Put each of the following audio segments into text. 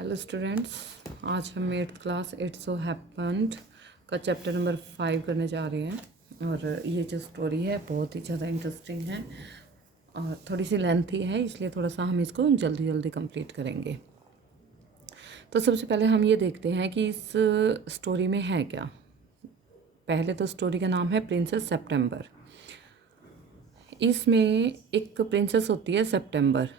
Hello students, आज हम 8th class it so happened का चैप्टर नंबर 5 करने जा रहे हैं। और ये जो स्टोरी है बहुत ही ज़्यादा इंटरेस्टिंग है और थोड़ी सी लेंथी है, इसलिए थोड़ा सा हम इसको जल्दी जल्दी कंप्लीट करेंगे। तो सबसे पहले हम ये देखते हैं कि इस स्टोरी में है क्या। पहले तो स्टोरी का नाम है प्रिंसेस सितंबर। इसमें एक प्रिंसेस होती है सितंबर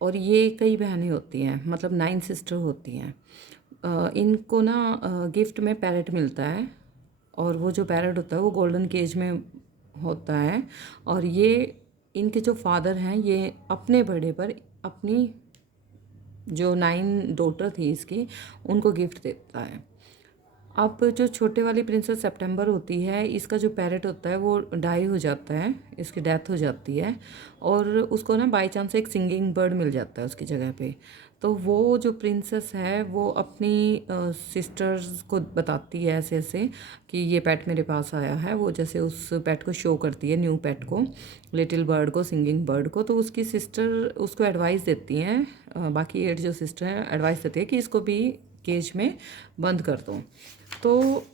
और ये कई बहनें होती हैं, मतलब 9 सिस्टर होती हैं। इनको ना गिफ्ट में पैरेट मिलता है और वो जो पैरेट होता है वो गोल्डन केज में होता है। और ये इनके जो फादर हैं ये अपने बर्थडे पर अपनी जो 9 डॉटर थी इसकी उनको गिफ्ट देता है। अब जो छोटे वाली प्रिंसेस सितंबर होती है, इसका जो पैरेट होता है वो डाई हो जाता है, इसकी डेथ हो जाती है और उसको ना बाय चांस एक सिंगिंग बर्ड मिल जाता है उसकी जगह पे। तो वो जो प्रिंसेस है वो अपनी सिस्टर्स को बताती है ऐसे ऐसे कि ये पेट मेरे पास आया है। वो जैसे उस पेट को शो करती है, न्यू पेट को, लिटिल बर्ड को, सिंगिंग बर्ड को। तो उसकी सिस्टर उसको एडवाइस देती हैं, बाकी 8 जो सिस्टर हैं एडवाइस देती है कि इसको भी केज में बंद कर दो। तो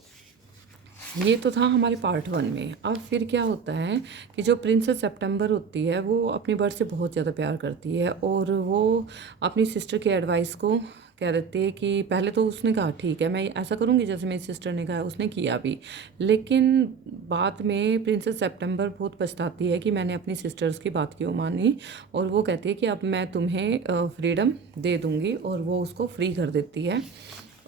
ये तो था हमारे पार्ट 1 में। अब फिर क्या होता है कि जो प्रिंसेस सितंबर होती है वो अपनी बर्ड से बहुत ज़्यादा प्यार करती है और वो अपनी सिस्टर की एडवाइस को कह देती है कि पहले तो उसने कहा ठीक है मैं ऐसा करूँगी जैसे मेरी सिस्टर ने कहा, उसने किया भी। लेकिन बाद में प्रिंसेस सितंबर बहुत पछताती है कि मैंने अपनी सिस्टर्स की बात क्यों मानी, और वो कहती है कि अब मैं तुम्हें फ्रीडम दे दूँगी, और वो उसको फ्री कर देती है।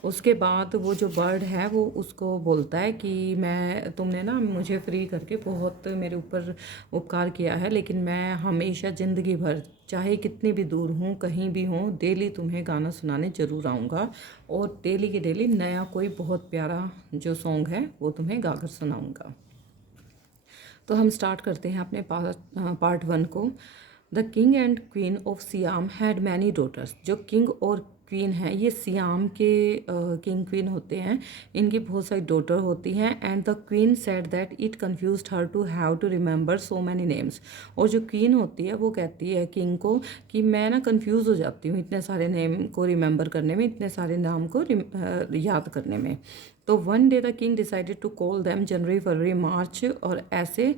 उसके बाद वो जो बर्ड है वो उसको बोलता है कि तुमने ना मुझे फ्री करके बहुत मेरे ऊपर उपकार किया है, लेकिन मैं हमेशा ज़िंदगी भर चाहे कितनी भी दूर हूँ, कहीं भी हूँ, डेली तुम्हें गाना सुनाने ज़रूर आऊँगा और डेली के डेली नया कोई बहुत प्यारा जो सॉन्ग है वो तुम्हें गाकर सुनाऊँगा। तो हम स्टार्ट करते हैं अपने पार्ट 1 को। The king and queen of Siam had many daughters. जो किंग और क्वीन है ये सियाम के किंग क्वीन होते हैं, इनकी बहुत सारी डॉटर होती हैं। And the queen said that it confused her to have to remember so many names. और जो क्वीन होती है वो कहती है किंग को कि मैं ना कंफ्यूज हो जाती हूँ इतने सारे नेम को रिमेंबर करने में, इतने सारे नाम को याद करने में। तो one day the king decided to call them January February March, और ऐसे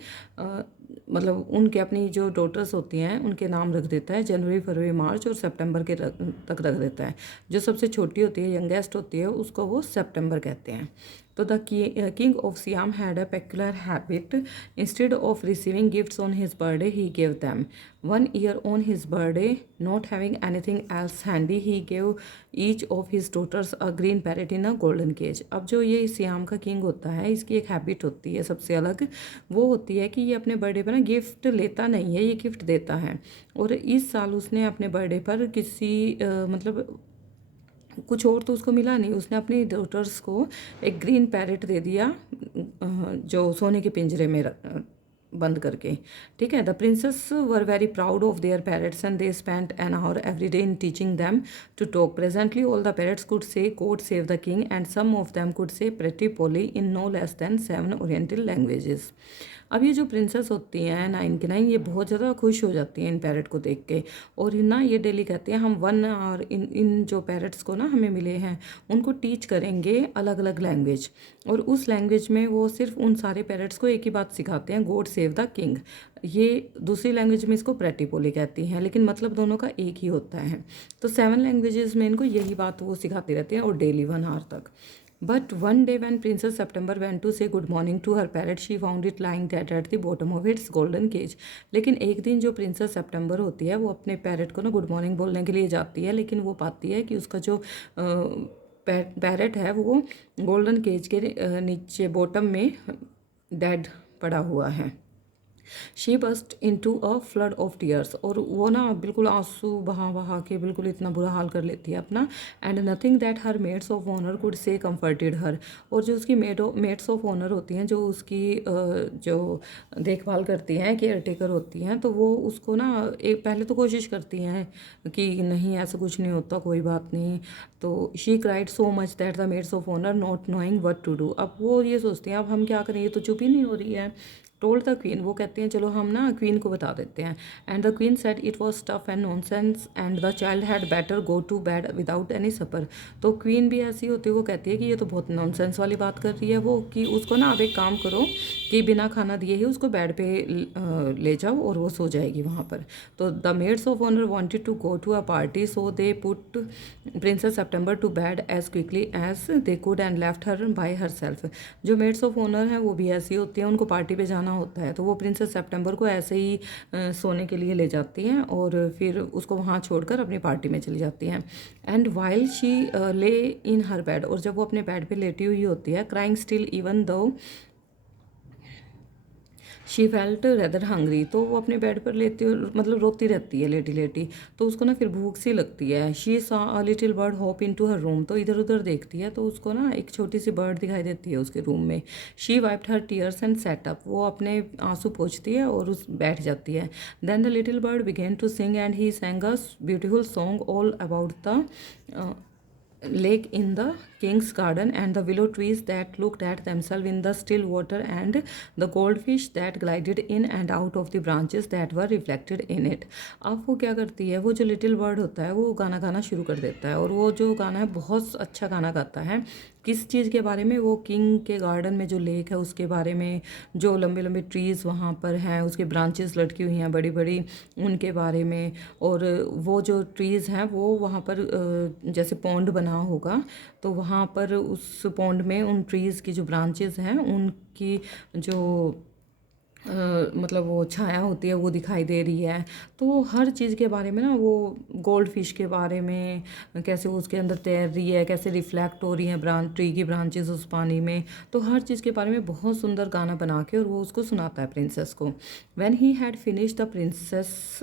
मतलब उनके अपनी जो डॉटर्स होती हैं उनके नाम रख देता है जनवरी फरवरी मार्च और सितंबर के तक रख देता है। जो सबसे छोटी होती है, यंगेस्ट होती है, उसको वो सितंबर कहते हैं। तो the king of Siam had a peculiar habit. Instead of receiving gifts on his birthday he gave them. One year on his birthday, not having anything else handy, he gave each of his daughters a green parrot in a golden cage. अब जो ये SIAM का king होता है इसकी एक habit होती है सबसे अलग, वो होती है कि ये अपने बर्थडे पर ना गिफ्ट लेता नहीं है, ये गिफ्ट देता है। और इस साल उसने अपने बर्थडे पर किसी मतलब कुछ और तो उसको मिला नहीं, उसने अपनी डॉटर्स को एक ग्रीन पैरेट दे दिया जो सोने के पिंजरे में बंद करके। ठीक है। The princess were very proud of their parrots and they spent an hour every day in teaching them to talk. Presently all the parrots could say God save the king and some of them could say pretty Polly in no less than 7 oriental languages. अब ये जो princess होती हैं 9 के 9, ये बहुत ज़्यादा खुश हो जाती हैं इन पैरेट को देख के, और ना ये डेली कहते हैं हम 1 आवर इन जो पैरेट्स को ना हमें मिले हैं उनको टीच करेंगे अलग अलग लैंग्वेज। और उस लैंग्वेज में वो सिर्फ उन सारे पैरेट्स को एक ही बात सिखाते हैं, गॉड सेव द किंग। ये दूसरी लैंग्वेज में इसको प्रेटिपोली कहती हैं, लेकिन मतलब दोनों का एक ही होता है। तो 7 लैंग्वेजेस में इनको यही बात वो सिखाते रहते हैं और डेली 1 आवर तक। But one day when Princess September went to say good morning to her parrot, she found it lying dead at the bottom of its golden cage. लेकिन एक दिन जो प्रिंसेस सितंबर होती है वो अपने पैरेट को ना गुड मॉर्निंग बोलने के लिए जाती है, लेकिन वो पाती है कि उसका जो पैरेट है वो गोल्डन केज के नीचे बॉटम में डेड पड़ा हुआ है। She burst into a flood of tears. और वो ना बिल्कुल आंसू बहा बहा के बिल्कुल इतना बुरा हाल कर लेती है अपना। And nothing that her maids of honour could say comforted her. और जो उसकी मेड्स ऑफ ऑनर होती हैं, जो उसकी जो देखभाल करती हैं, केयर टेकर होती हैं, तो वो उसको ना एक पहले तो कोशिश करती हैं कि नहीं ऐसा कुछ नहीं होता, कोई बात नहीं। तो she cried so much that the maids of honour not knowing what to do. अब वो ये सोचती हैं अब हम क्या करें, ये तो चुप ही नहीं हो रही है। टोल्ड द क्वीन, वो कहते हैं चलो हम ना क्वीन को बता देते हैं। And the queen said it was stuff and nonsense and the child had better go to bed without any supper. तो क्वीन भी ऐसी होती है, वो कहती है कि ये तो बहुत नॉनसेंस वाली बात कर रही है वो, कि उसको ना आप एक काम करो कि बिना खाना दिए ही उसको बेड पे ले जाओ और वो सो जाएगी वहाँ पर। तो the maids of honour wanted to go to a party so they put princess September to bed as quickly as they could and left her by herself. जो मेड्स ऑफ ऑनर हैं वो भी ऐसी होती हैं, उनको party पे जाना होता है, तो वो प्रिंसेस सेप्टेम्बर को ऐसे ही सोने के लिए ले जाती हैं और फिर उसको वहाँ छोड़कर अपनी पार्टी में चली जाती हैं। एंड वाइल शी ले इन हर बेड, और जब वो अपने बेड पे लेटी हुई होती है, crying still even though she felt rather hungry, तो वो अपने बेड पर लेती मतलब रोती रहती है लेटी लेटी, तो उसको ना फिर भूख सी लगती है। She saw a little bird hop into her room, तो इधर उधर देखती है तो उसको ना एक छोटी सी बर्ड दिखाई देती है उसके रूम में। She wiped her tears and set up, वो अपने आंसू पोंछती है और उस बैठ जाती है। Then the little bird began to sing and he sang a beautiful song all about the lake in the king's garden and the willow trees that looked at themselves in the still water and the goldfish that glided in and out of the branches that were reflected in it। अब वो क्या करती है, वो जो little bird होता है वो गाना गाना शुरू कर देता है, और वो जो गाना है बहुत अच्छा गाना गाता है। किस चीज़ के बारे में, वो किंग के गार्डन में जो लेक है उसके बारे में, जो लंबे लंबे ट्रीज़ वहाँ पर हैं उसके ब्रांचेस लटकी हुई हैं बड़ी बड़ी, उनके बारे में। और वो जो ट्रीज़ हैं वो वहाँ पर जैसे पॉन्ड बना होगा, तो वहाँ पर उस पॉन्ड में उन ट्रीज़ की जो ब्रांचेस हैं उनकी जो मतलब वो छाया होती है वो दिखाई दे रही है। तो हर चीज़ के बारे में ना, वो गोल्ड फिश के बारे में, कैसे वो उसके अंदर तैर रही है, कैसे रिफ्लेक्ट हो रही हैं ट्री की ब्रांचेस उस पानी में, तो हर चीज़ के बारे में बहुत सुंदर गाना बना के और वो उसको सुनाता है प्रिंसेस को। When he had finish the princess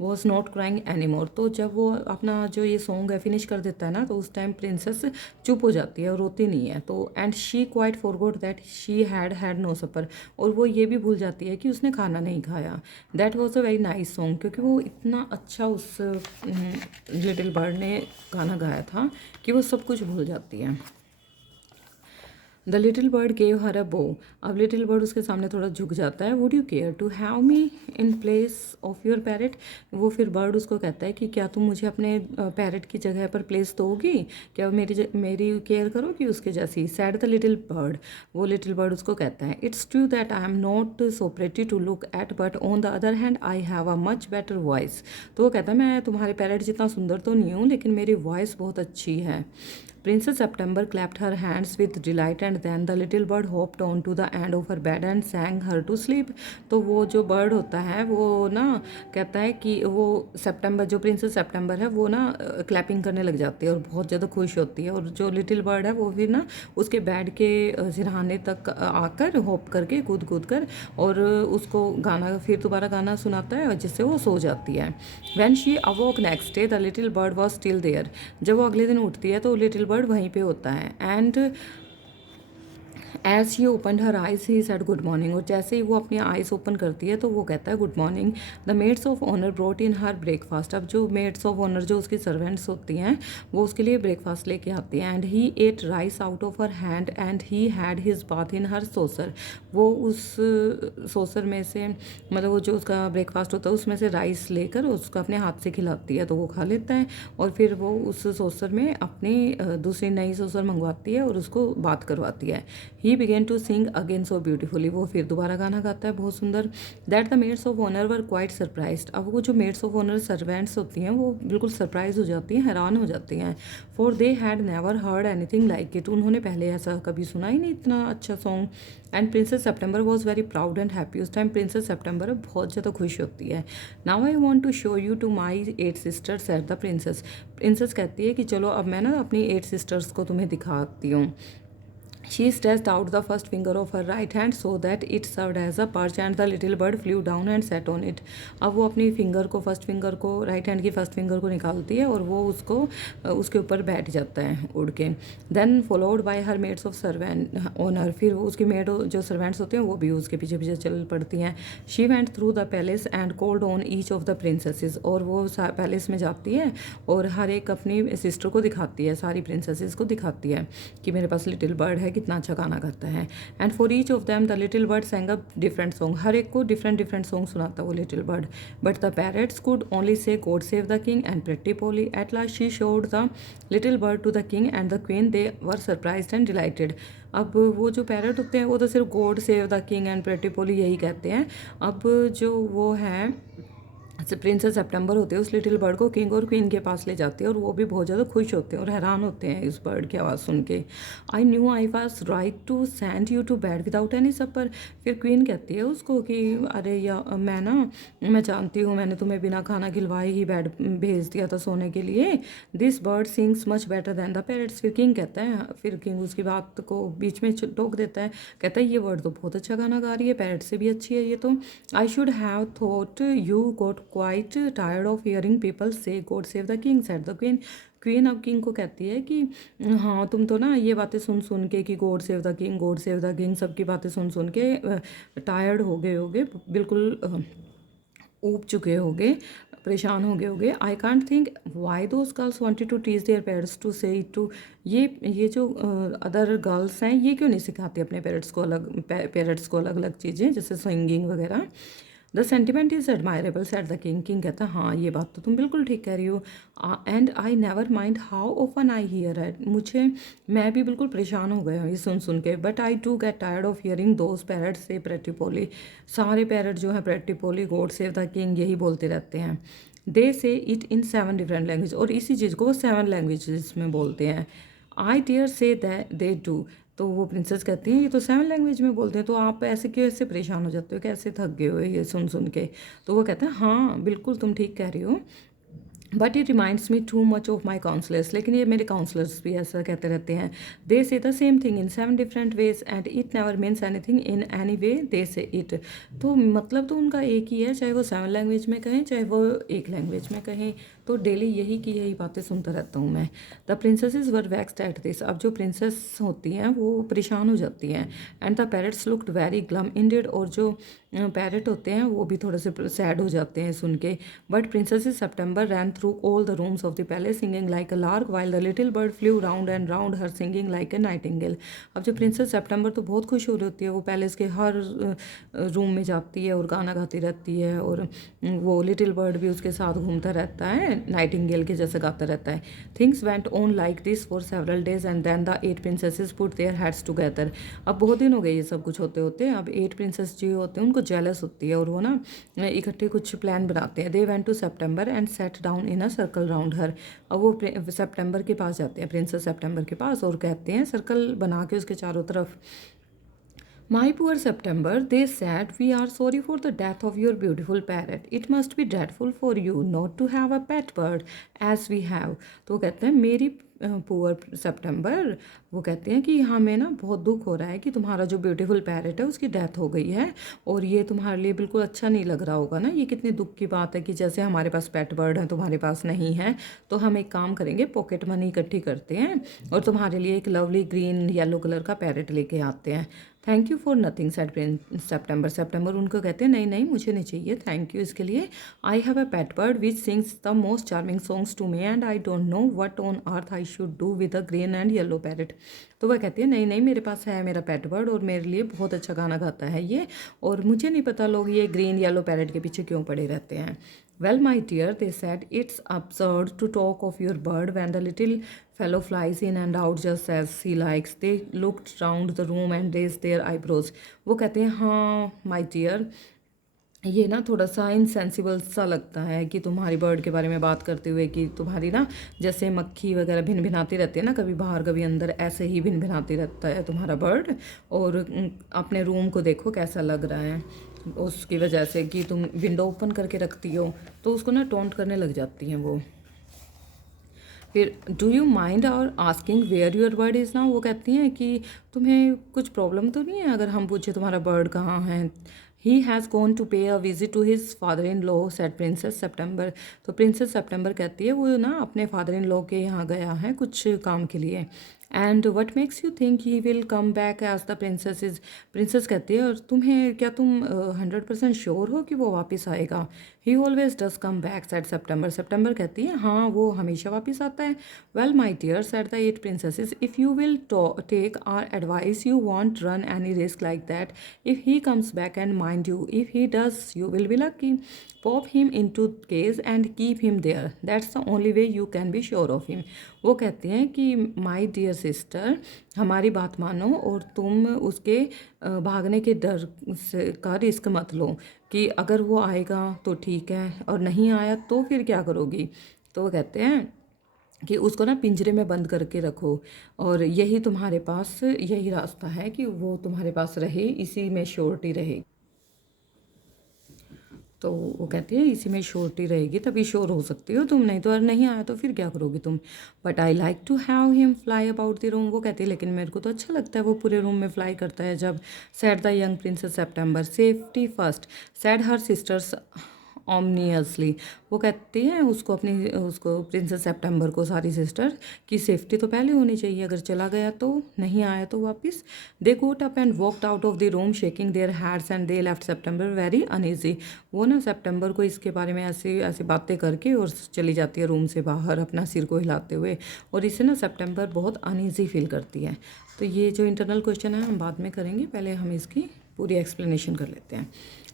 was not crying any more, तो जब वो अपना जो ये सॉन्ग है फिनिश कर देता है ना, तो उस टाइम प्रिंसेस चुप हो जाती है और रोती नहीं है। तो and she quite forgot that she had no supper, और वो ये भी भूल जाती है कि उसने खाना नहीं खाया। That was a very nice song, क्योंकि वो इतना अच्छा उस लिटिल बर्ड ने गाना गाया था कि वो सब कुछ भूल जाती है। The little bird gave her a bow, अब लिटिल बर्ड उसके सामने थोड़ा झुक जाता है। Would you care to have me in place of your parrot, वो फिर बर्ड उसको कहता है कि क्या तुम मुझे अपने पैरेट की जगह पर प्लेस दोगी, क्या मेरी केयर करोगी उसके जैसी। सैड द लिटिल बर्ड, वो लिटिल बर्ड उसको कहता है, it's true that I am not so pretty to look at but on the other hand I have a much better voice. तो वो कहता है मैं तुम्हारे पैरेट जितना सुंदर तो नहीं हूँ, लेकिन मेरी वॉइस बहुत अच्छी है। Princess September clapped her hands with delight and then the little bird hopped on to the end of her bed and sang her to sleep। तो वो जो बर्ड होता है वो ना कहता है कि वो सेप्टेम्बर, जो प्रिंसेस सेप्टेम्बर है वो ना क्लैपिंग करने लग जाती है और बहुत ज़्यादा खुश होती है, और जो लिटिल बर्ड है वो फिर ना उसके बेड के सिरहाने तक आकर होप करके कूद कूद कर और उसको गाना फिर दोबारा गाना सुनाता है जिससे वो सो जाती है। When she awoke next day the little bird was still there, जब वो अगले दिन उठती है तो लिटिल बर्ड वहीं पे होता है। And as he open her eyes he said good morning, और जैसे ही वो अपनी आइज़ ओपन करती है तो वो कहता है good morning. The maids of honour brought in her breakfast, अब जो मेड्स ऑफ ऑनर जो उसकी सर्वेंट्स होती हैं वो उसके लिए ब्रेकफास्ट लेके आती हैं। And he ate rice out of her hand and he had his bath in her saucer, वो उस सोसर में से मतलब वो जो उसका ब्रेकफास्ट होता है उसमें से राइस लेकर उसको अपने हाथ से खिलाती है, तो वो खा लेता है और फिर वो उस सोसर में अपनी दूसरी नई सोसर मंगवाती है और उसको बात करवाती है। He began to sing again so beautifully, वो फिर दोबारा गाना गाता है बहुत सुंदर। That the maids of honour were quite surprised, अब वो जो मेड्स ऑफ ऑनर सर्वेंट्स होती हैं वो बिल्कुल सरप्राइज हो जाती हैं, हैरान हो जाती हैं। For they had never heard anything like it, उन्होंने पहले ऐसा कभी सुना ही नहीं इतना अच्छा song. And princess September was very proud and happy, उस टाइम प्रिंसेस सेप्टेम्बर बहुत ज़्यादा खुश होती है। Now I want to show you to my 8 sisters at the princess, princess कहती है कि चलो अब मैं ना अपनी 8 सिस्टर्स को तुम्हें दिखाती हूँ। She stretched out the first finger of her right hand so that it served as a perch and the little bird flew down and sat on it। अब वो अपनी फिंगर को फर्स्ट फिंगर को right hand की first finger को निकालती है और वो उसको उसके ऊपर बैठ जाता है उड़ के। Then followed by her maids of servant honour, फिर वो उसकी मेड जो सर्वेंट्स होते हैं वो भी उसके पीछे पीछे चल पड़ती हैं। She went through the palace and called on each of the princesses, और वो पैलेस में जाती है और हर एक अपनी सिस्टर को दिखाती है, सारी प्रिंसेसेस को दिखाती है कि मेरे पास लिटिल बर्ड है कितना अच्छा गाना गाता है। And for each of them the little bird sang a different song, हर एक को डिफरेंट डिफरेंट सॉन्ग सुनाता वो little bird. But the parrots could only say God save the king and pretty Polly. At last she showed the little bird to the king and the queen, they were surprised and delighted. अब वो जो parrot होते हैं वो तो सिर्फ God save the king and pretty पोली यही कहते हैं। अब जो वो है प्रिंसेस सितंबर होते हैं उस लिटिल बर्ड को किंग और क्वीन के पास ले जाते हैं और वो भी बहुत ज़्यादा खुश होते हैं और हैरान होते हैं इस बर्ड की आवाज़ सुन के। I knew I was right to send you to bed without any supper. फिर क्वीन कहती है उसको कि अरे या मैं जानती हूँ मैंने तुम्हें बिना खाना खिलवाए ही बेड भेज दिया था सोने के लिए। This bird sings much better then the parrots. फिर किंग कहता है, फिर किंग उसकी बात को बीच में टोक देता है, कहता है ये बर्ड तो बहुत अच्छा गाना गा रही है, पैरट से भी अच्छी है ये तो। I should have thought you got quite tired of hearing people say God save the king said the queen. Queen अब किंग को कहती है कि हाँ तुम तो ना ये बातें सुन सुन के कि God save the king God save the king सबकी बातें सुन सुन के टायर्ड हो गए होगे, बिल्कुल ऊब चुके होगे, परेशान हो गए होगे। I can't think why those girls wanted to teach their parents to say to, ये जो अदर गर्ल्स हैं ये क्यों नहीं सिखाती अपने पेरेंट्स को अलग अलग चीज़ें जैसे सिंगिंग वगैरह। The sentiment is admirable said the king. King कहता हाँ ये बात तो तुम बिल्कुल ठीक कह रही हो। And I never mind how open I hear it, मैं भी बिल्कुल परेशान हो गया हूँ ये सुन सुन के। But I too get tired of hearing those parrot say pretty Polly. सारे पैरट जो हैं pretty Polly God save the king यही बोलते रहते हैं। They say it in 7 different language, और इसी चीज़ को वो 7 लैंग्वेजेस में बोलते हैं। I dare say that they do. तो वो प्रिंसेस कहती हैं ये तो 7 लैंग्वेज में बोलते हैं, तो आप ऐसे क्यों ऐसे परेशान हो जाते हो, कैसे थक गए हो ये सुन सुन के। तो वो कहता है हाँ बिल्कुल तुम ठीक कह रही हो, but it reminds me too much of my counsellors. लेकिन ये मेरे काउंसलर्स भी ऐसा कहते रहते हैं। They say the same thing in 7 different ways and it never means anything in any way they say it. तो मतलब तो उनका एक ही है, चाहे वो 7 लैंग्वेज में कहें चाहे वो एक लैंग्वेज में कहें, तो डेली यही की यही बातें सुनता रहता हूँ मैं। The princesses were vaxxed at this. अब जो प्रिंसेस होती हैं वो परेशान हो जाती हैं। And the parrots looked very glum ended, और जो पैरट होते हैं वो भी थोड़े से सैड हो जाते हैं सुन के। But princess September ran through all the rooms of the palace singing like a lark while the little bird flew round and round her singing like a nightingale. अब जो प्रिंसेस सितंबर तो बहुत खुश हो रही होती है, वो पैलेस के हर रूम में जाती है और गाना गाती रहती है, और वो लिटिल बर्ड भी उसके साथ घूमता रहता है, नाइटिंगेल के जैसे गाता रहता है। Things went on like this for several days and then the 8 princesses put their heads together. अब बहुत दिन हो गए ये सब कुछ होते होते, अब 8 प्रिंसेस जो होते हैं उनको जेलस होती है और वो ना इकट्ठे कुछ प्लान बनाते हैं। They went to September and sat down in a circle round her. अब वो सितंबर के पास जाते हैं, प्रिंसेस सितंबर के पास, और कहते हैं सर्कल बना के उसके चारों तरफ, My poor September, they said, we are sorry for the death of your beautiful parrot. It must be dreadful for you not to have a pet bird as we have. तो कहते हैं मेरी poor सितंबर, वो कहते हैं कि हमें ना बहुत दुख हो रहा है कि तुम्हारा जो ब्यूटीफुल पैरट है उसकी डेथ हो गई है, और ये तुम्हारे लिए बिल्कुल अच्छा नहीं लग रहा होगा ना। ये कितनी दुख की बात है कि जैसे हमारे पास पेट बर्ड है तुम्हारे पास नहीं है। तो हम एक काम करेंगे, पॉकेट मनी इकट्ठी करते हैं और तुम्हारे लिए एक लवली ग्रीन येलो कलर का पैरट लेके आते हैं। Thank you for nothing said September उनको कहते हैं नहीं नहीं मुझे नहीं चाहिए थैंक यू इसके लिए। I have a pet bird which sings the most charming songs to me and I don't know what on earth I should do with a green and yellow parrot. तो वह कहती है नहीं नहीं मेरे पास है मेरा पेट बर्ड और मेरे लिए बहुत अच्छा गाना गाता है ये, और मुझे नहीं पता लोग ये ग्रीन येलो पैरट के पीछे क्यों पड़े रहते हैं। Well, my dear, they said, it's absurd to talk of your bird when the little fellow flies in and out just as he likes. They looked round the room and raised their eyebrows. वो कहते हैं हाँ my dear, ये ना थोड़ा सा insensible सा लगता है कि तुम्हारी बर्ड के बारे में बात करते हुए कि तुम्हारी ना जैसे मक्खी वगैरह भिन भिनाती रहती है ना, कभी बाहर कभी अंदर, ऐसे ही भिन भिनाती रहता है तुम्हारा बर्ड। और अपने रूम को देखो कैसा लग रहा है, उसकी वजह से कि तुम विंडो ओपन करके रखती हो तो उसको ना टोंट करने लग जाती हैं वो। फिर do you mind our asking where your bird is now. वो कहती हैं कि तुम्हें कुछ प्रॉब्लम तो नहीं है अगर हम पूछे तुम्हारा बर्ड कहाँ है। He has gone to pay a visit to his father in law said princess September. तो प्रिंसेस सितंबर कहती है वो ना अपने फादर इन लॉ के यहाँ गया है कुछ काम के लिए। And what makes you think he will come back as the princess is. Princess कहती है और क्या तुम 100% श्योर हो कि वो वापस आएगा। He always does come back said September. September कहती है हाँ वो हमेशा वापस आता है। Well my dear said the 8 princesses, if you will take our advice you won't run any risk like that. If he comes back and mind you, if he does you will be lucky. Pop him into cage and keep him there. That's the only way you can be sure of him. वो कहते हैं कि my dear sister, हमारी बात मानो और तुम उसके भागने के डर से का रिस्क मत लो कि अगर वो आएगा तो ठीक है और नहीं आया तो फिर क्या करोगी। तो वो कहते हैं कि उसको ना पिंजरे में बंद करके रखो और यही तुम्हारे पास यही रास्ता है कि वो तुम्हारे पास रहे, इसी में श्योरिटी रहे। तो वो कहती है इसी में श्योरिटी रहेगी तभी श्योर हो सकती हो तुम, नहीं तो अगर नहीं आया तो फिर क्या करोगी तुम। But I like to have him fly about the room. वो कहती है लेकिन मेरे को तो अच्छा लगता है वो पूरे रूम में फ्लाई करता है जब। Said the young princess September, safety first said her sisters ominously. वो कहती हैं उसको प्रिंसेस सेप्टेम्बर को, सारी सिस्टर, की सेफ्टी तो पहले होनी चाहिए, अगर चला गया तो, नहीं आया तो वापस। They got up and walked out of the room shaking their heads and they left September very uneasy. वो ना सेप्टेम्बर को इसके बारे में ऐसी ऐसी बातें करके और चली जाती है रूम से बाहर अपना सिर को हिलाते हुए, और इससे ना सेप्टेम्बर बहुत अनईजी फील करती है। तो ये जो इंटरनल क्वेश्चन है हम बाद में करेंगे, पहले हम इसकी पूरी एक्सप्लेनेशन कर लेते हैं।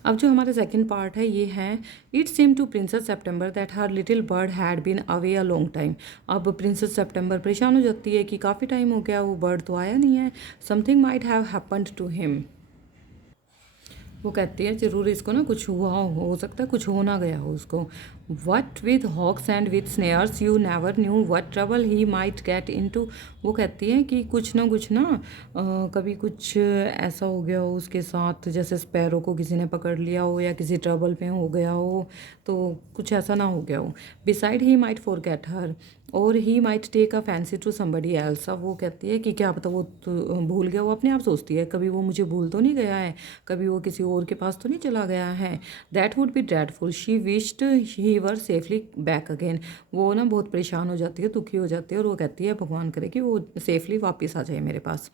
अब जो हमारा सेकंड पार्ट है ये है, it seemed to princess September that her little bird had been away a long time. अब प्रिंसेस सेप्टेम्बर परेशान हो जाती है कि काफ़ी टाइम हो गया वो बर्ड तो आया नहीं है, something might have happened to him. वो कहती है ज़रूर इसको ना कुछ हुआ हो सकता है कुछ हो ना गया हो उसको। What with hawks and with snares you never knew what trouble he might get into. वो कहती है कि कुछ ना कभी कुछ ऐसा हो गया हो उसके साथ, जैसे स्पैरो को किसी ने पकड़ लिया हो या किसी ट्रबल में हो गया हो, तो कुछ ऐसा ना हो गया हो। Besides he might forget her और he might take a fancy to somebody else. अब वो कहती है कि क्या पता वो तो भूल गया, वो अपने आप सोचती है कभी वो मुझे भूल तो नहीं गया है, कभी वो किसी और के पास तो नहीं चला गया है। That would B dreadful, she wished he were safely back again. वो ना बहुत परेशान हो जाती है, दुखी हो जाती है और वो कहती है भगवान करे कि वो सेफली वापस आ जाए मेरे पास।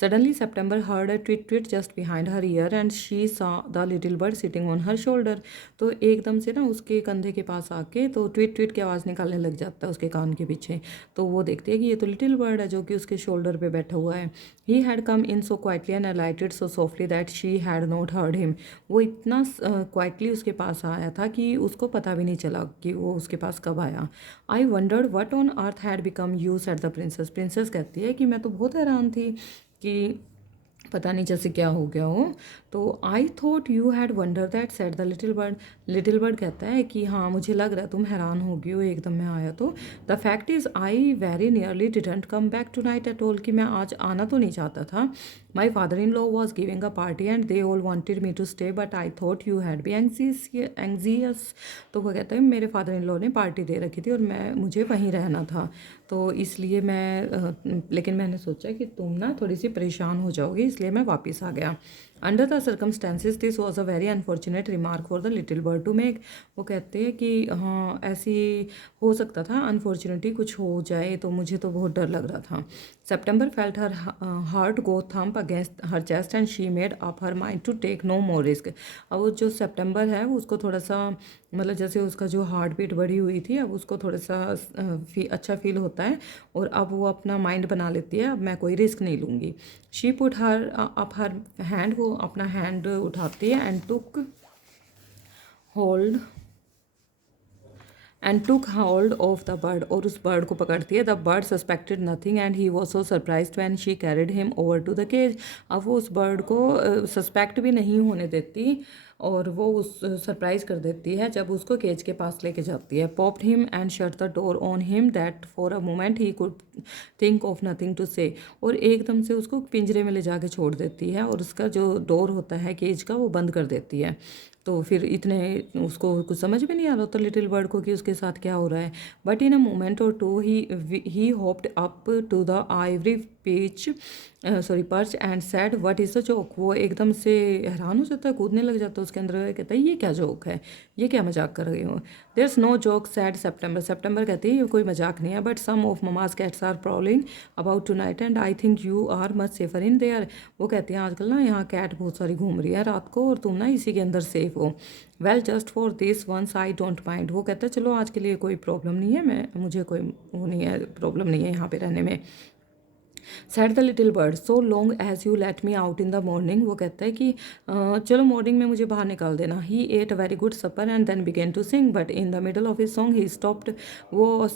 Suddenly September heard a tweet tweet just behind her ear and she saw the little bird sitting on her shoulder. तो एकदम से ना उसके कंधे के पास आके तो ट्विट ट्विट की आवाज़ निकालने लग जाता है उसके कान के पीछे। तो वो देखती है कि ये तो लिटिल बर्ड है जो कि उसके शोल्डर पे बैठा हुआ है। He had come in so quietly and अलाइटेड so softly that she had not heard him. वो इतना क्वाइटली उसके पास आया था कि उसको पता भी नहीं चला कि वो उसके पास कब आया। आई wandered what on earth had become you said the princess. Princess कहती है कि मैं तो बहुत हैरान थी कि पता नहीं जैसे क्या हो गया हो। तो आई thought you had wonder that said the little bird. Little bird कहता है कि हाँ मुझे लग रहा है तुम हैरान हो गई हो एकदम मैं आया तो। The fact is I very nearly didn't come back tonight at all, कि मैं आज आना तो नहीं चाहता था। My father in law was giving a party and they all wanted me to stay but I thought you had be anxious. तो वो कहता है मेरे फादर इन लॉ ने पार्टी दे रखी थी और मुझे वहीं रहना था, तो इसलिए लेकिन मैंने सोचा कि तुम ना थोड़ी सी परेशान हो जाओगी इसलिए मैं वापस आ गया। Under the circumstances this was a very unfortunate remark for the little bird to make. वो कहते हैं कि हाँ ऐसी हो सकता था, अनफॉर्चुनेटली कुछ हो जाए, तो मुझे तो बहुत डर लग रहा था। September felt her heart go thump against her chest and she made up her mind to take no more risk. अब वो जो सेप्टेम्बर है उसको थोड़ा सा मतलब जैसे उसका जो हार्ट बीट बढ़ी हुई थी अब उसको थोड़ा सा अच्छा फील होता है और अब वो अपना माइंड बना लेती है अब मैं कोई रिस्क नहीं लूँगी। She put her up her hand, वो अपना हैंड उठाती है and hold took hold of the bird, और उस बर्ड को पकड़ती है। The bird suspected nothing and he was so surprise when she carried him over to the cage. अब वो उस बर्ड को सस्पेक्ट भी नहीं होने देती और वो उस सरप्राइज कर देती है जब उसको केज के पास लेके जाती है। Popped him and shut the door on him that for a moment he could think of nothing to say. और एकदम से उसको पिंजरे में ले जाके छोड़ देती है और उसका जो डोर होता है केज का वो बंद कर देती है। तो फिर इतने उसको कुछ समझ में नहीं आ रहा होता लिटिल बर्ड को कि उसके साथ क्या हो रहा है। बट इन अ मोमेंट और two he hopped up to the ivory perch perch and said what is the joke. वो एकदम से हैरान हो जाता है, कूदने लग जाता है उसके अंदर, कहता है ये क्या जोक है, ये क्या मजाक कर रही हो। There is no joke said September. September कहती है ये कोई मजाक नहीं है, but some of mamma's cats are prowling about tonight and I think you are much safer in there. वो कहती हैं आजकल ना यहाँ कैट बहुत सारी घूम रही है रात को और तुम ना इसी के अंदर सेफ हो। Well just for this once I don't mind. वो कहता है चलो आज के लिए कोई प्रॉब्लम नहीं है, मैं मुझे कोई वो नहीं है, प्रॉब्लम नहीं है यहाँ पे रहने में। Said the little bird so long as you let me out in the morning. वो कहता है कि चलो मॉर्निंग में मुझे बाहर निकाल देना। He ate a very good supper and then began to sing but in the middle of his song he stopped. वो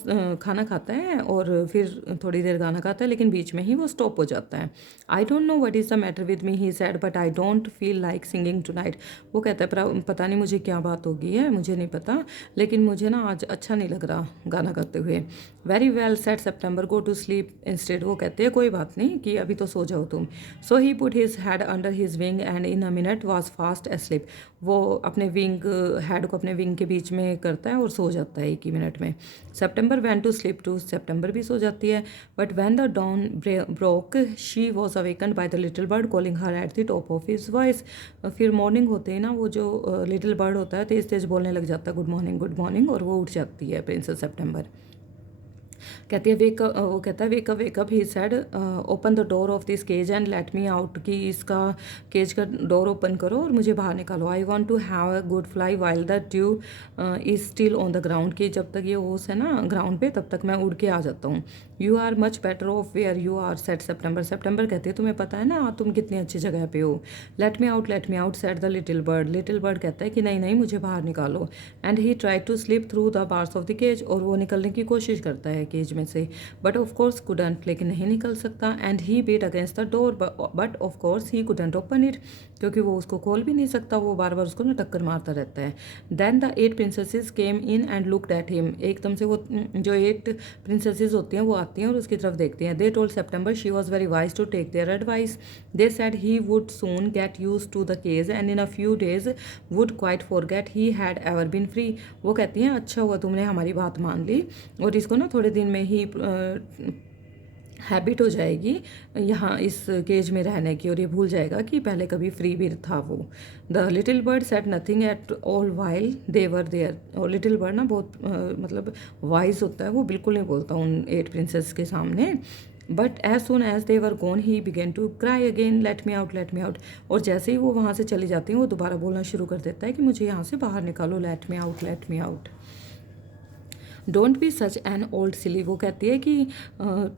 खाना खाता है और फिर थोड़ी देर गाना गाता है, लेकिन बीच में ही वो स्टॉप हो जाता है। I don't know what is the matter with me he said but I don't feel like singing tonight. वो कहता है पता नहीं मुझे क्या बात हो गई है, मुझे नहीं पता, लेकिन मुझे ना आज अच्छा नहीं लग रहा गाना गाते हुए। Very well said September go to sleep instead. वो कहते हैं कोई बात नहीं कि अभी तो सो जाओ तुम। So he put his head under his wing and in a minute was fast asleep. वो अपने विंग हेड को अपने विंग के बीच में करता है और सो जाता है 1 ही मिनट में। September went to sleep too. September भी सो जाती है। But when the dawn broke she was awaken by the little bird calling her at the top of his voice. फिर मॉर्निंग होते ही ना वो जो लिटिल बर्ड होता है तेज तेज बोलने लग जाता है गुड मॉर्निंग, और वो उठ जाती है प्रिंसेस सेप्टेम्बर। कहती है वो कहता है wake up he said open the door of this cage and let me out. कि इसका केज का डोर ओपन करो और मुझे बाहर निकालो। I want to have a good fly while the dew is still on the ground. कि जब तक ये ओस है ना ग्राउंड पे तब तक मैं उड़ के आ जाता हूँ। You are much better off where you are said September. September कहती है तुम्हें पता है ना तुम कितनी अच्छी जगह पे हो। Let me out said the little bird. Little bird कहता है कि नहीं नहीं मुझे बाहर निकालो। And he try to slip through the bars of the cage. और वो निकलने की कोशिश करता है केज में से, बट ऑफ कोर्स कुडंट, लेकिन नहीं निकल सकता। And he beat against the door but of course he couldn't open it. क्योंकि वो उसको खोल भी नहीं सकता, वो बार बार उसको ना टक्कर मारता रहता है। Then the 8 princesses came in and looked at him. एकदम से वो जो 8 प्रिंसेसेस होती हैं वो आती हैं और उसकी तरफ देखती हैं। They told September she was very wise to take their advice. They said he would soon get used to the cage and in a few days would quite forget he had ever been free. वो कहती हैं अच्छा हुआ तुमने हमारी बात मान ली और इसको ना थोड़े दिन में ही हैबिट हो जाएगी यहाँ इस केज में रहने की, और ये भूल जाएगा कि पहले कभी फ्री भी था वो। The little bird said nothing at all while they were there. और लिटिल बर्ड ना बहुत मतलब वाइज होता है, वो बिल्कुल नहीं बोलता उन 8 प्रिंसेस के सामने। But as soon as they were gone he began to cry again let me out let me out. और जैसे ही वो वहाँ से चली जाती हैं वो दोबारा बोलना शुरू कर देता है कि मुझे यहाँ से बाहर निकालो, let me out let me out. Don't be such an old silly. वो कहती है कि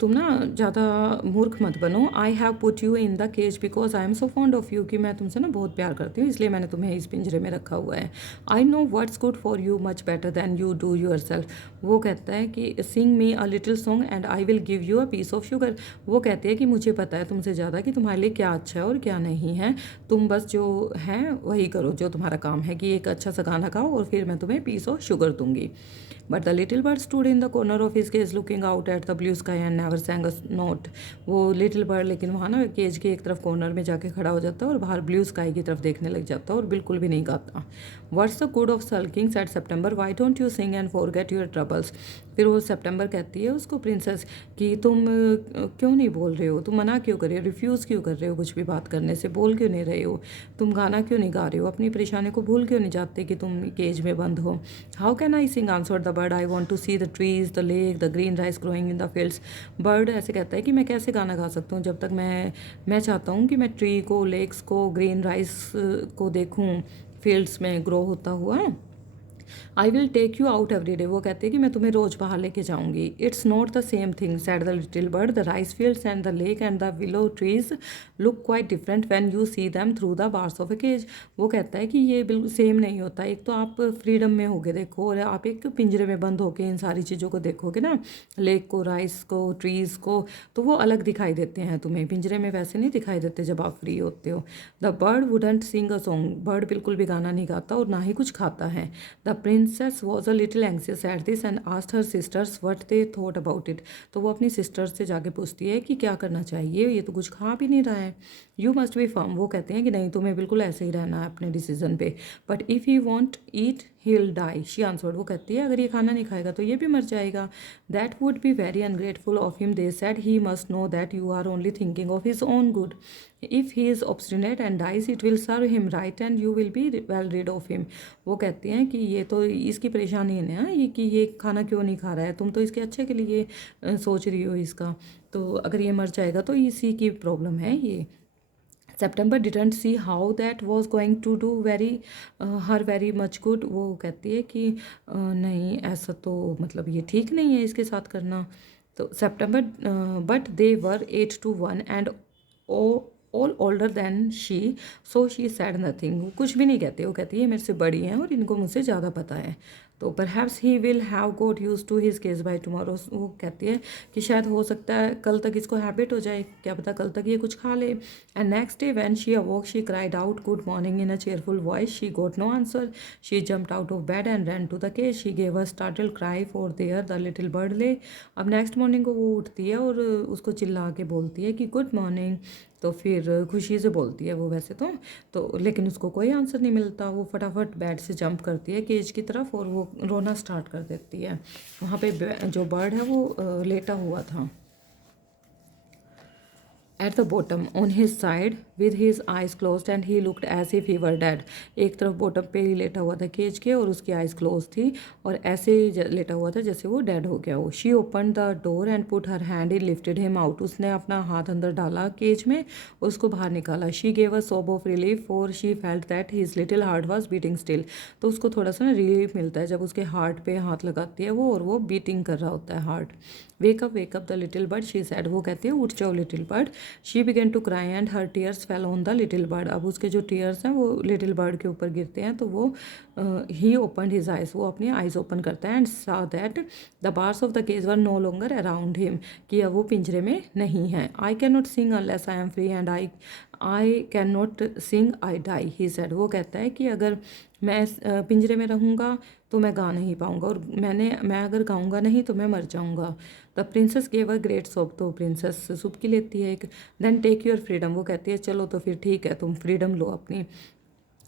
तुम ना ज़्यादा मूर्ख मत बनो। I have put you in the cage because I am so fond of you. कि मैं तुमसे ना बहुत प्यार करती हूँ इसलिए मैंने तुम्हें इस पिंजरे में रखा हुआ है। I know what's good for you much better than you do yourself. वो कहता है कि sing me a little song and I will give you a piece of sugar. वो कहती है कि मुझे पता है तुमसे ज़्यादा कि तुम्हारे लिए क्या अच्छा है और क्या नहीं है, तुम बस जो है वही करो जो तुम्हारा काम है, कि एक अच्छा सा गाना गाओ और फिर मैं तुम्हें पीस ऑफ शुगर दूंगी। But the little bird stood in the corner of his cage looking out at the blue sky and never sang a note। वो लिटिल बर्ड लेकिन वहाँ ना केज के एक तरफ कॉर्नर में जाके खड़ा हो जाता है और बाहर ब्लू स्काई की तरफ देखने लग जाता है और बिल्कुल भी नहीं गाता। What's the good of sulking said September why don't you sing and forget your troubles. फिर वो सेप्टेम्बर कहती है उसको प्रिंसेस कि तुम क्यों नहीं बोल रहे हो, तुम मना क्यों कर रहे हो, रिफ्यूज़ क्यों कर रहे हो कुछ भी बात करने से, बोल क्यों नहीं रहे हो, तुम गाना क्यों नहीं गा रहे हो, अपनी परेशानी को भूल क्यों नहीं जाते कि तुम केज में बंद हो। How can I sing answer the bird I want to see the trees the lake the green rice growing in the fields. Bird ऐसे कहता है कि मैं कैसे गाना गा सकता हूँ जब तक मैं चाहता हूँ कि मैं ट्री को, लेक्स को, ग्रीन राइस को देखूँ फील्ड्स में ग्रो होता हुआ। I will take you out every day. वो कहते हैं कि मैं तुम्हें रोज बाहर लेके जाऊंगी। It's not the same thing said the little bird the rice fields and the lake and the willow trees look quite different when you see them through the bars of a cage. वो कहता है कि ये बिल्कुल same नहीं होता। एक तो आप फ्रीडम में होगे देखो, और आप एक पिंजरे में बंद होके इन सारी चीज़ों को देखोगे ना, लेक को, राइस को, ट्रीज़ को, तो वो अलग दिखाई देते हैं तुम्हें, पिंजरे में वैसे नहीं दिखाई देते जब आप फ्री होते हो। The bird wouldn't sing a song. Bird बिल्कुल भी गाना नहीं गाता और ना ही कुछ खाता है। The princess was a little anxious at this and asked her sisters what they thought about it. तो वो अपनी सिस्टर्स से जाके पूछती है कि क्या करना चाहिए, ये तो कुछ खा भी नहीं रहा है। यू मस्ट बी फर्म, वो कहते हैं कि नहीं तुम्हें बिल्कुल ऐसे ही रहना है अपने डिसीजन पे। But if he want eat he'll die, she answered. वो कहती है अगर ये खाना नहीं खाएगा तो ये भी मर जाएगा। That would be very ungrateful of him, they said, he must know that you are only thinking of his own good. If he is obstinate and dies it will serve him right and you will be well rid of him. वो कहती हैं कि ये तो इसकी परेशानी है ना, ये कि ये खाना क्यों नहीं खा रहा है, तुम तो इसके अच्छे के लिए सोच रही हो इसका, तो अगर ये मर जाएगा तो इसी की प्रॉब्लम है ये। September didn't see how that was going to do her very much good। वो कहती है कि नहीं ऐसा तो मतलब ये ठीक नहीं है इसके साथ करना। तो September but they were 8 to 1 and all older than she, so she said nothing। वो कुछ भी नहीं कहते, वो कहती है मेरे से बड़ी हैं और इनको मुझसे ज़्यादा पता है, तो perhaps he will have got used to his cage by tomorrow. वो कहती है कि शायद हो सकता है कल तक इसको हैबिट हो जाए, क्या पता कल तक ये कुछ खा ले। And next day when she awoke she cried out good morning in a cheerful voice. She got no answer, she jumped out of bed and ran to the cage. She gave a startled cry for there the little bird lay. अब next morning को वो उठती है और उसको चिल्ला के बोलती है कि गुड मॉर्निंग। तो फिर खुशी से बोलती है वो वैसे तो लेकिन उसको कोई आंसर नहीं मिलता। वो फटाफट बेड से जंप करती है केज की तरफ और वो रोना स्टार्ट कर देती है। वहाँ पे जो बर्ड है वो लेटा हुआ था at the bottom on his side with his eyes closed and he looked as if he were dead। एक तरफ बॉटम पे ही लेटा हुआ था केज के और उसकी आइज़ क्लोज थी और ऐसे लेटा हुआ था जैसे वो डेड हो गया हो। She open the door and put her hand in lifted him out. उसने अपना हाथ अंदर डाला केज में और उसको बाहर निकाला। शी गेव अ सोब of relief for she felt that his little heart was beating still. तो उसको थोड़ा सा ना रिलीफ मिलता है जब उसके हार्ट पे हाथ लगाती है वो और वो बीटिंग कर रहा होता है heart. Wake up the little bird, she said. वो कहती है उठ जाओ little bird. She began to cry and her tears fell on the little bird. अब उसके जो टीयर्स हैं वो लिटिल बर्ड के ऊपर गिरते हैं तो वो ही ओपन हिज आइज, वो अपनी आइज ओपन करता है and saw that the bars of the cage were no longer around him, कि अब वो पिंजरे में नहीं है। I can not sing unless I am free and I can not sing I die, he said. वो कहता है कि अगर मैं पिंजरे में रहूँगा तो मैं गा नहीं पाऊँगा और मैं अगर गाऊँगा नहीं तो मैं मर जाऊँगा। The princess gave a great soap, तो प्रिंसेस सुबकी लेती है एक। देन टेक योर फ्रीडम, वो कहती है चलो तो फिर ठीक है तुम फ्रीडम लो अपनी।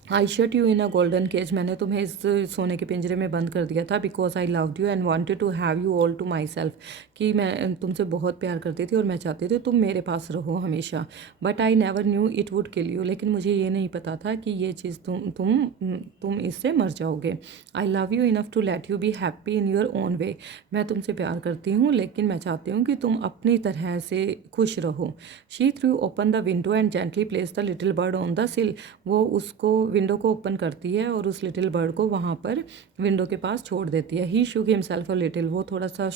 I shut you in a golden cage, मैंने तुम्हें इस सोने के पिंजरे में बंद कर दिया था because I loved you and wanted to have you all to myself, कि मैं तुमसे बहुत प्यार करती थी और मैं चाहती थी तुम मेरे पास रहो हमेशा। But I never knew it would kill you, लेकिन मुझे ये नहीं पता था कि ये चीज़ तुम इससे मर जाओगे। I love you enough to let you be happy in your own way, मैं तुमसे प्यार करती हूँ लेकिन मैं चाहती हूँ कि तुम अपनी तरह से खुश रहो। She threw open the window and gently place the little bird on the सिल, वो उसको विंडो को ओपन करती है और उस लिटिल बर्ड को वहाँ पर विंडो के पास छोड़ देती है। ही शुक हिमसेल्फ अ लिटिल, वो थोड़ा सा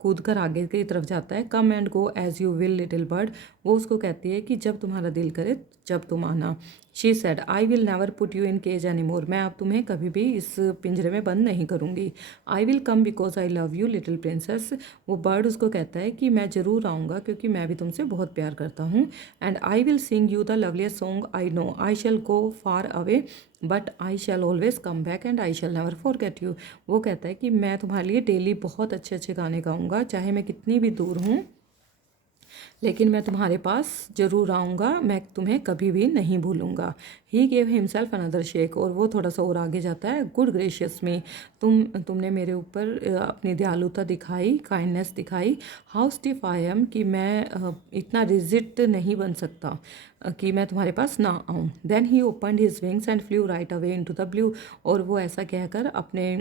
कूद कर आगे की तरफ जाता है। Come and go as you will little bird, वो उसको कहती है कि जब तुम्हारा दिल करे जब तुम आना। She said I will never put you in cage any more, मैं अब तुम्हें कभी भी इस पिंजरे में बंद नहीं करूँगी। I will come because I love you little princess, वो बर्ड उसको कहता है कि मैं ज़रूर आऊँगा क्योंकि मैं भी तुमसे बहुत प्यार करता हूँ। And I will sing you the loveliest song I know, I shall go far away but I shall always come back and I shall never forget you, वो कहता है कि मैं तुम्हारे लिए डेली बहुत अच्छे अच्छे गाने गाऊँगा चाहे मैं कितनी भी दूर हूँ, लेकिन मैं तुम्हारे पास ज़रूर आऊँगा, मैं तुम्हें कभी भी नहीं भूलूँगा। He gave himself another shake, और वो थोड़ा सा और आगे जाता है। गुड ग्रेशियस में तुमने मेरे ऊपर अपनी दयालुता दिखाई, काइंडनेस दिखाई। हाउ स्टिफ आई एम, कि मैं इतना रिजिड नहीं बन सकता कि मैं तुम्हारे पास ना आऊँ। Then he opened his wings and flew right away into the blue, और वो ऐसा कहकर अपने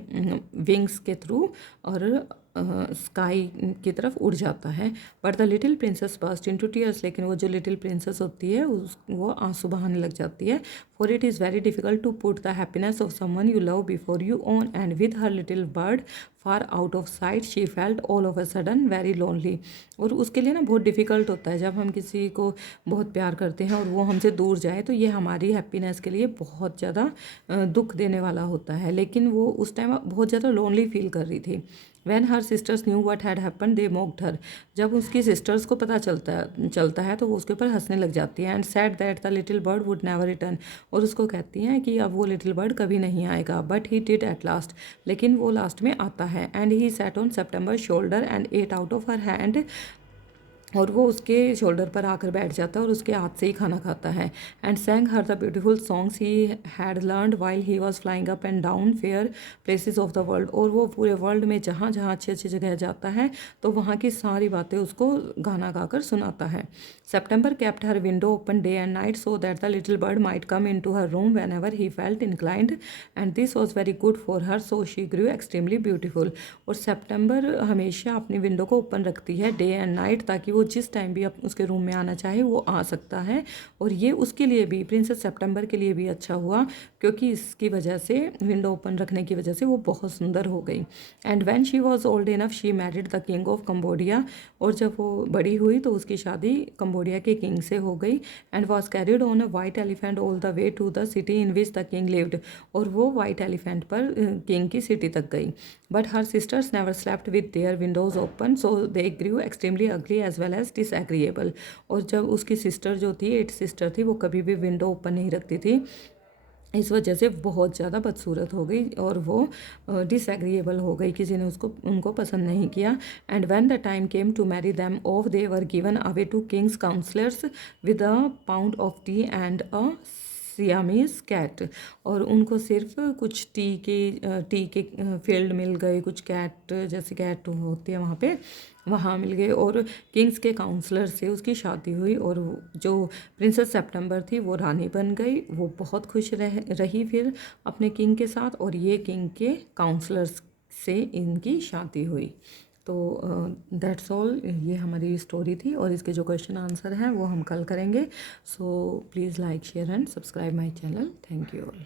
विंग्स के थ्रू और स्काई की तरफ उड़ जाता है। But the little princess burst into tears, लेकिन वो जो लिटिल प्रिंसेस होती है वो आंसू बहाने लग जाती है। For it is very difficult to put the happiness of someone you love before you own, and with her little bird far out of sight she felt all of a sudden very lonely. और उसके लिए ना बहुत difficult होता है जब हम किसी को बहुत प्यार करते हैं और वो हमसे दूर जाए, तो ये हमारी हैप्पीनेस के लिए बहुत ज़्यादा दुख देने वाला होता है। लेकिन वो उस टाइम बहुत ज़्यादा लोनली फील कर रही थी। When her sisters knew what had happen they mocked her. जब उसकी सिस्टर्स को पता चलता है तो वो उसके ऊपर हंसने लग जाती है। And said that the little bird would never return. और उसको कहती हैं कि अब वो लिटिल बर्ड कभी नहीं आएगा। But he did at last. लेकिन वो लास्ट में आता है। And he sat on September shoulder and ate out of her hand. और वो उसके शोल्डर पर आकर बैठ जाता है और उसके हाथ से ही खाना खाता है। And सैंग her the beautiful songs he had learned while he was flying up and down fair places of the world. और वो पूरे वर्ल्ड में जहाँ जहाँ अच्छी अच्छी जगह जाता है तो वहाँ की सारी बातें उसको गाना गाकर सुनाता है। September kept her window open day and night so that the little bird might come into her room whenever he felt inclined, and this was very good for her, so she grew extremely beautiful। और सितंबर हमेशा अपनी window को open रखती है day and night, ताकि वो जिस time भी उसके रूम में आना चाहे वो आ सकता है। और ये उसके लिए भी, प्रिंसेस सितंबर के लिए भी अच्छा हुआ, क्योंकि इसकी वजह से, विंडो ओपन रखने की वजह से वो बहुत सुंदर हो गई। And when she was old enough she married the king of Cambodia. और जब वो बड़ी हुई तो उसकी शादी कंबोडिया के किंग से हो गई। And was carried on a white elephant all the way to the city in which the king lived. और वो वाइट एलिफेंट पर किंग की सिटी तक गई। But her sisters never slept with their windows open, so they grew extremely ugly as well as disagreeable. और जब उसकी sister जो थी, 8 सिस्टर थी, वो कभी भी विंडो ओपन नहीं रखती थी। इस वजह से बहुत ज़्यादा बदसूरत हो गई और वो डिसएग्रीएबल हो गई, किसी ने उसको उनको पसंद नहीं किया। And when the time came to marry them off they were given away to king's counsellors with a pound of tea and a Siamese cat. और उनको सिर्फ कुछ टी के फील्ड मिल गए, कुछ कैट, जैसे कैट होती है वहाँ पे, वहाँ मिल गए। और किंग्स के काउंसलर से उसकी शादी हुई और जो प्रिंसेस सितंबर थी वो रानी बन गई। वो बहुत खुश रही फिर अपने किंग के साथ, और ये किंग के काउंसलर्स से इनकी शादी हुई। तो दैट्स ऑल, ये हमारी स्टोरी थी। और इसके जो क्वेश्चन आंसर हैं वो हम कल करेंगे। So please like share and subscribe my channel. Thank you all.